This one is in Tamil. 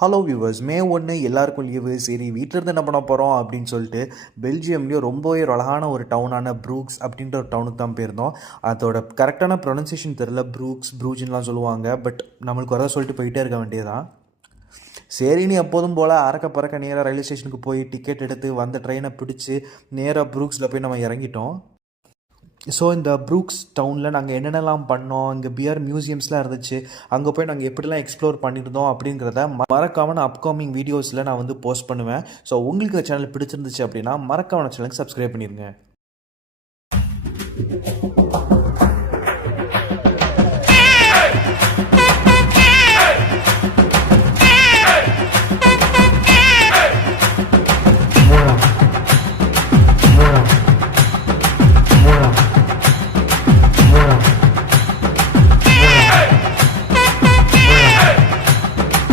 ஹலோ வியூவர்ஸ், மே 1 எல்லாருக்கும் லீவு. சரி, வீட்டிலேருந்து என்ன பண்ண போகிறோம் அப்படின்னு சொல்லிட்டு பெல்ஜியம்லேயும் ரொம்பவே ஒரு அழகான ஒரு டவுனான ப்ரூக்ஸ் அப்படின்ற ஒரு டவுனுக்கு தான் போயிருந்தோம். அதோட கரெக்டான ப்ரொனன்சியேஷன் தெரில, ப்ரூஜ்லாம் சொல்லுவாங்க. பட் நம்மளுக்கு வரதை சொல்லிட்டு போயிட்டே இருக்க வேண்டியதான். சரின்னு எப்போதும் போல் அறக்க பறக்க நேராக ரயில்வே ஸ்டேஷனுக்கு போய் டிக்கெட் எடுத்து வந்த ட்ரெயினை பிடிச்சி நேராக ப்ரூக்ஸில் போய் நம்ம இறங்கிட்டோம். ஸோ இந்த ப்ரூக்ஸ் டவுனில் நாங்கள் என்னென்னலாம் பண்ணோம், இங்கே பியர் மியூசியம்ஸ்லாம் இருந்துச்சு, அங்கே போய் நாங்கள் எப்படிலாம் எக்ஸ்ப்ளோர் பண்ணியிருந்தோம் அப்படிங்கிறத மறக்காமல் நான் அப்கமிங் வீடியோஸில் நான் வந்து போஸ்ட் பண்ணுவேன். ஸோ உங்களுக்கு இந்த சேனல் பிடிச்சிருந்துச்சு அப்படின்னா மறக்காம சேனலுக்கு சப்ஸ்கிரைப் பண்ணிடுங்க.